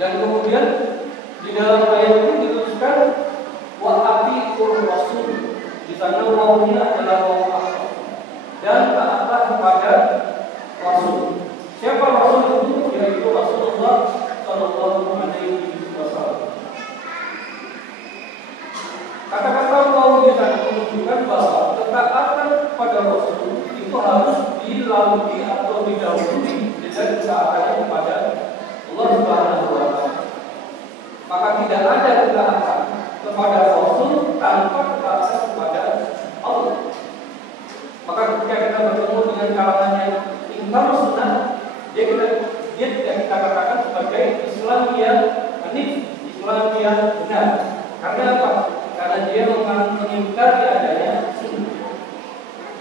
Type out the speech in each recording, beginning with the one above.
Dan kemudian Di dalam ayat ini dituliskan wa atiqur rasul. Di sana wawunya adalah wawu asal. Dan taatlah kepada rasul. Siapa rasul itu? Yaitu Rasulullah sallallahu alaihi wasallam. Kata-kata wawu di sana menunjukkan bahwa ketaatan pada rasul itu harus dilalui atau didahului dengan ketaatan kepada Allah Subhanahu wa taala. Maka tidak ada ketaatan kepada rasul tanpa ketaatan kepada Allah. Maka ketika kita bertemu dengan kalangan yang ingkar sunnah, dia tidak kita katakan sebagai Islam yang hanif, Islam yang benar. Karena apa? Karena dia mengingkari adanya sunnah.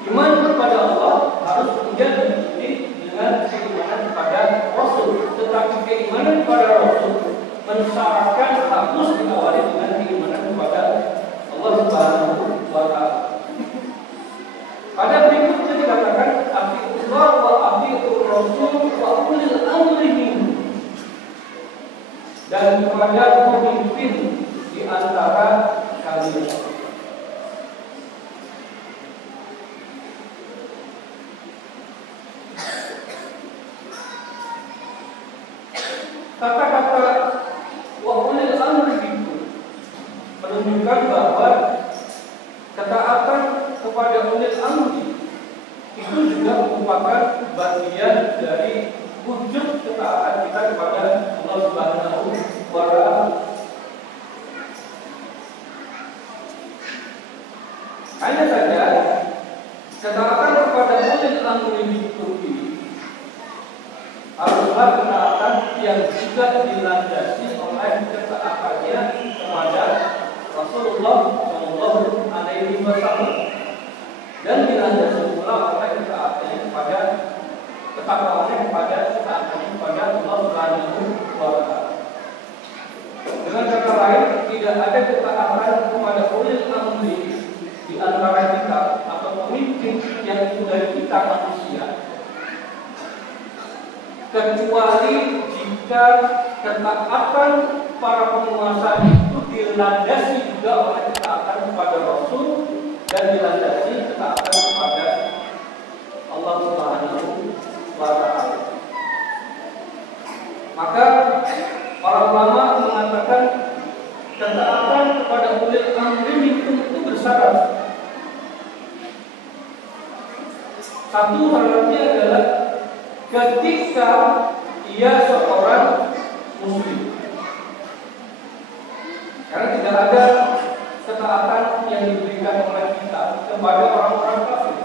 Iman kepada Allah harus kemudian diikuti dengan keimanan kepada Rasul. Tetapi keimanan kepada Rasul mensyaratkan harus diawali dengan keimanan kepada Allah Subhanahu wa taala. Pada berikutnya dikatakan atiqullah wa atiqur rasul wa ulil amri minkum. Dan kepada pemimpin di antara kalian. Kata-kata wa ulil amri minkum menunjukkan bahwa ketaatan kepada ulil amri itu juga merupakan bagian dari wujud ketaatan kita kepada Allah Subhanahu wa taala. Hanya saja ketaatan kepada ulil amri minkum ini adalah ketaatan yang juga dilandasi oleh ketaatannya kepada Rasulullah Shallallahu Alaihi Wasallam dan dilandasi pula oleh ketaatannya kepada Allah Subhanahu wa taala. Dengan kata lain, tidak ada ketaatan kepada ulil amri di antara kita atau pemimpin yang dari kita manusia, kecuali jika ketaatan para penguasa itu dilandasi juga oleh ketaatan kepada Rasul dan dilandasi ketaatan kepada Allah Subhanahu wa taala. Maka para ulama mengatakan ketaatan kepada ulil amri minkum itu bersyarat. Satu syaratnya adalah ketika ia seorang muslim. Karena tidak ada ketaatan yang diberikan oleh kita kepada orang-orang kafir.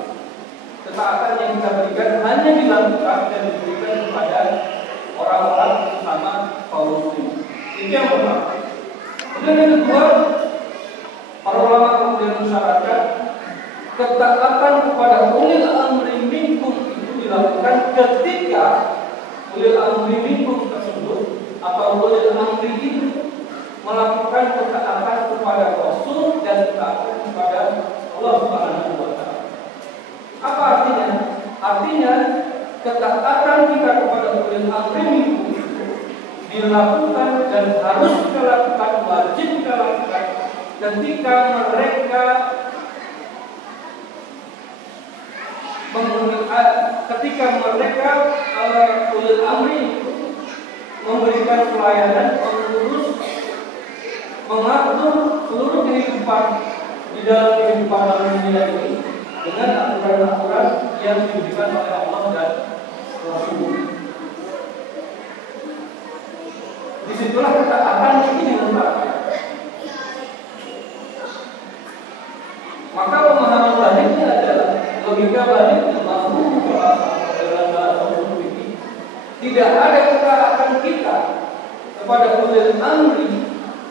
Ketaatan yang kita berikan hanya dilakukan dan diberikan kepada orang-orang sesama kaum muslim. Itu yang pertama. Kemudian yang kedua, para ulama kemudian mensyaratkan ketaatan kepada ulil amri minkum itu dilakukan ketika ulil amri minkum tersebut atau ulil amri itu melakukan ketaatan kepada Rasul dan ketaatan kepada Allah Subhanahu wa taala. Apa artinya? Artinya ketaatan kita kepada ulil amri minkum dilakukan dan harus kita lakukan, wajib kita lakukan ketika mereka ulil amri memberikan pelayanan, mengurus, mengatur seluruh kehidupan di dalam kehidupan dunia ini dengan aturan-aturan yang diberikan oleh Allah dan Rasul. Disitulah ketaatan ini diletakkan. Maka pemahaman baliknya adalah logika baliknya mafhum dalam bahasa usul fikih. Tidak ada ketaatan kita kepada ulil amri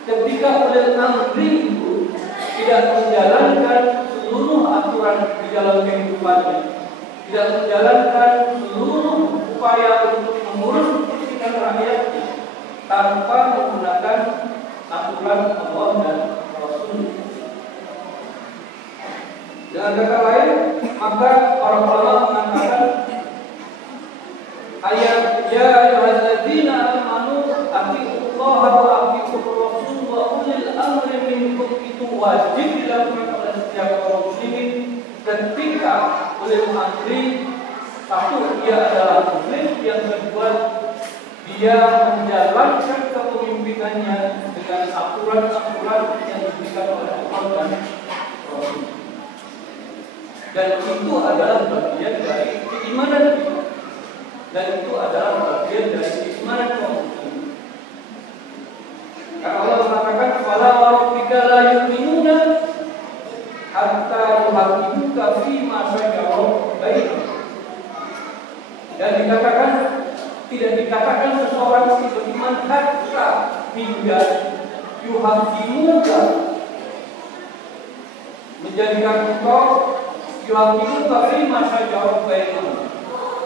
ketika ulil amri itu tidak menjalankan seluruh aturan di dalam kehidupannya, tidak menjalankan seluruh upaya untuk mengurus kepentingan rakyatnya tanpa menggunakan aturan Allah dan Rasul. Dengan kata lain, maka para ulama mengatakan ayat ya ayyuhalladzina amanu atiiullaha wa atiiur rasul wajib dilakukan oleh setiap kaum muslimin ketika ulil amri, satu, dia adalah muslim, yang kedua, dia menjalankan kepemimpinannya dengan aturan-aturan yang diberikan oleh Allah dan Rasul. Dan itu adalah bagian dari keimanan kita. Dan itu adalah bagian dari keimanan kaum muslimin. Karena Allah mengatakan, "Fala wa rabbika la yu'minuna hatta yuhaqqimuka fima shajara bainahum." Dan dikatakan, tidak dikatakan seseorang itu beriman hatta hingga yuhaqqimuka, menjadikan engkau yuhaqqimuka fima shajara bainahum,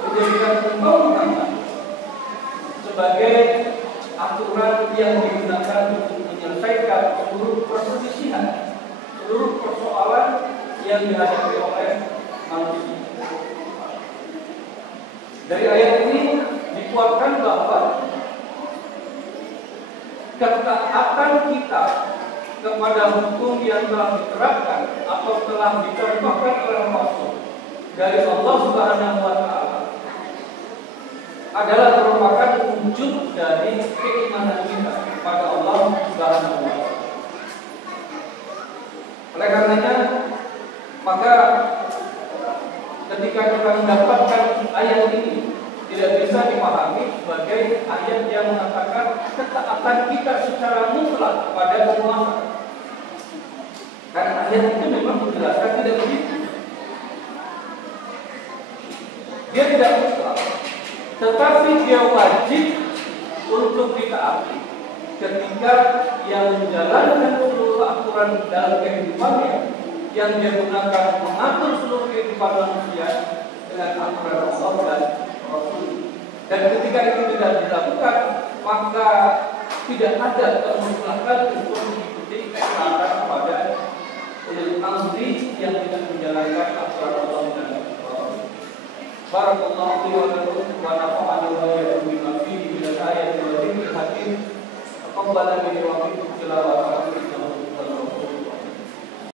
menjadikan engkau Muhammad sebagai aturan yang digunakan untuk menyelesaikan seluruh perselisihan, seluruh persoalan yang dihadapi oleh manusia. Dari ayat ini dikuatkan bahwa ketaatan kita kepada hukum yang telah diterapkan atau telah dicontohkan oleh Rasul dari Allah Subhanahu wa Ta'ala adalah merupakan wujud dari keimanan kita kepada Allah Subhanahu wa Ta'ala. Oleh karenanya, maka ketika kita mendapatkan ayat ini, tidak bisa dipahami sebagai ayat yang mengatakan ketaatan kita secara mutlak kepada penguasa. Karena ayat itu memang menjelaskan tidak begitu. Dia tidak mutlak, tetapi dia wajib untuk ditaati ketika yang menjalankan seluruh aturan dalam kehidupannya, yang dia gunakan mengatur seluruh kehidupan manusia dengan aturan Allah dan Rasul. Dan ketika itu tidak dilakukan, maka tidak ada kemutlakan untuk mengikuti ketaatan kepada ulil amri yang tidak menjalankan aturan Allah dan Rasul. Barakallahu fi wa lakum wa nafa'ana wa iyyakum bima fihi min al-ayati wa dhikril hakim. Taqabbal minni wa minkum tilawatan